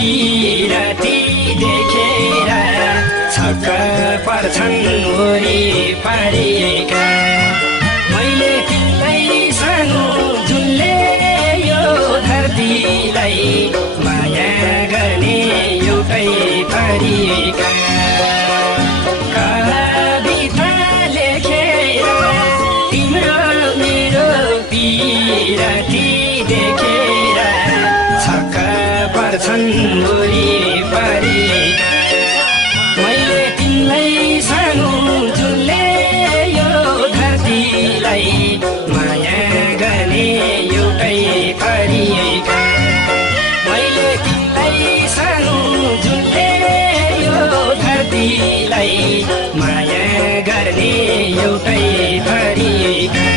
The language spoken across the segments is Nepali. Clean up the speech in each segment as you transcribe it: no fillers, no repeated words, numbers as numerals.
पिराती देखेर छक्क पर्छन् वरिपरिका। मैले तिमीलाई सानो जुनले यो धरतीलाई माया गर्ने एउटै परिका। कविता लेखेर तिम्रो मेरो पिराती देखेर छक्क पर्छन् वरिपरिका। मैले तिमीलाई सानो जुनले यो धरतीलाई माया गर्ने एउटै परिका। मैले तिमीलाई सानो जुनले यो धरतीलाई माया गर्ने एउटै परिका।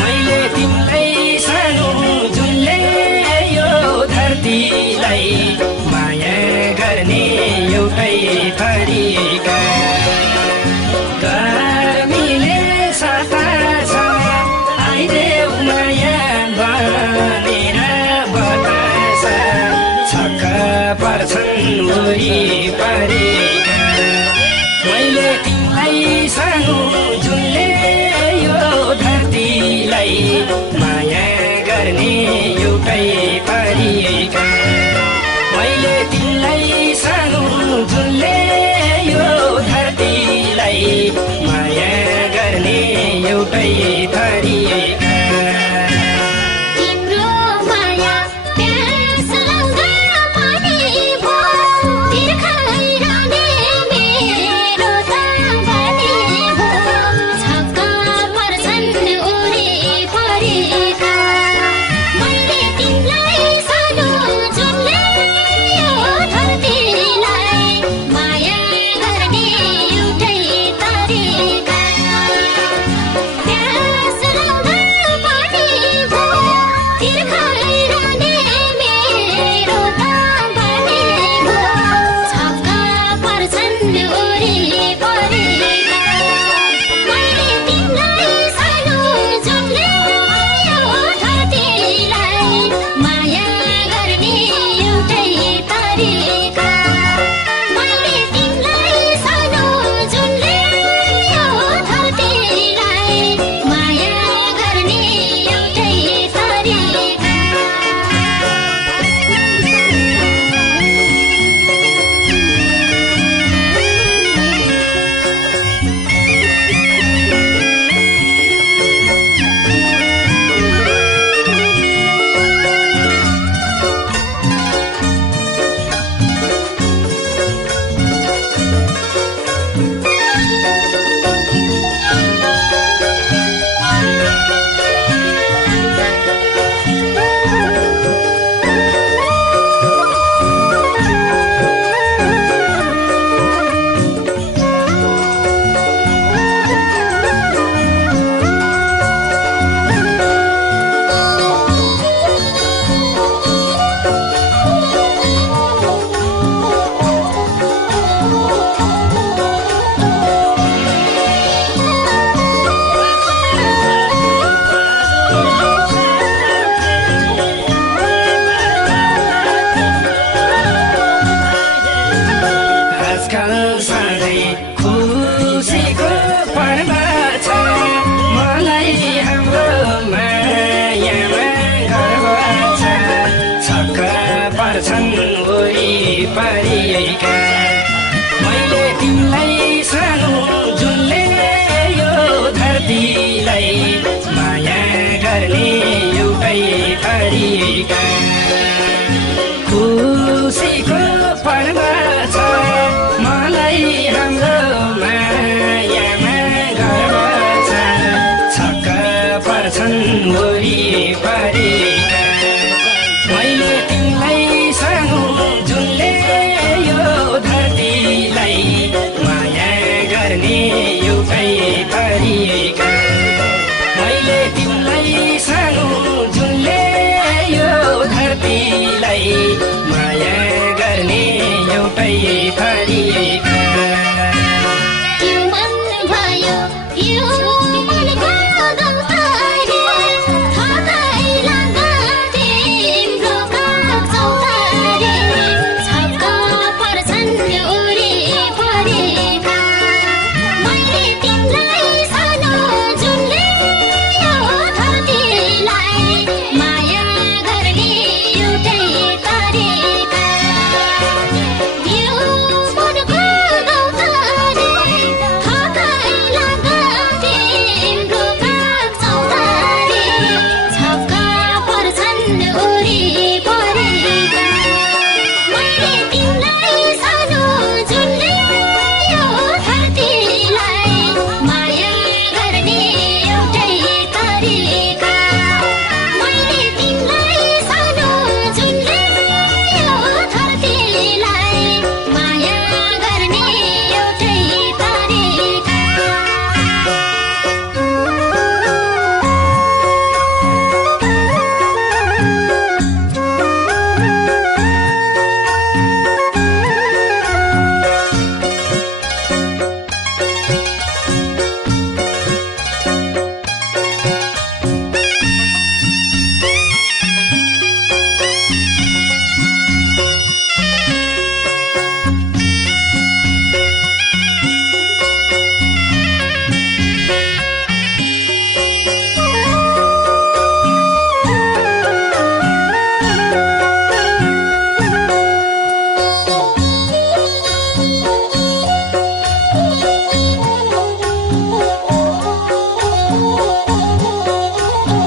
मैले तिमीलाई सानो जुनले यो धरतीलाई माया गर्ने एउटै परिका। गर्मीले सताछ आइदेऊ माया भनेर बतास छक्क पर्छन् वरिपरिका। मैले तिमीलाई सानो जुनले यो धरतीलाई माया गर्ने एउटै परिका। मैले तिमीलाई सानो जुनले यो धरतीलाई माया गर्ने एउटै परिका। Hello. परिएका मैले तिमीलाई सानो जुनले यो धरतीलाई माया गर्ने एउटै परिएका खुसीको परमा छ मलाई हाम्रो मायामा गर्व छ छक्क पर्छन् वरिपरिका मैले तिमीलाई सानो जुनले यो धरतीलाई माया गर्ने एउटै परिएका मैले तिमीलाई सानो जुनले यो धरतीलाई माया गर्ने एउटै परिएका Uri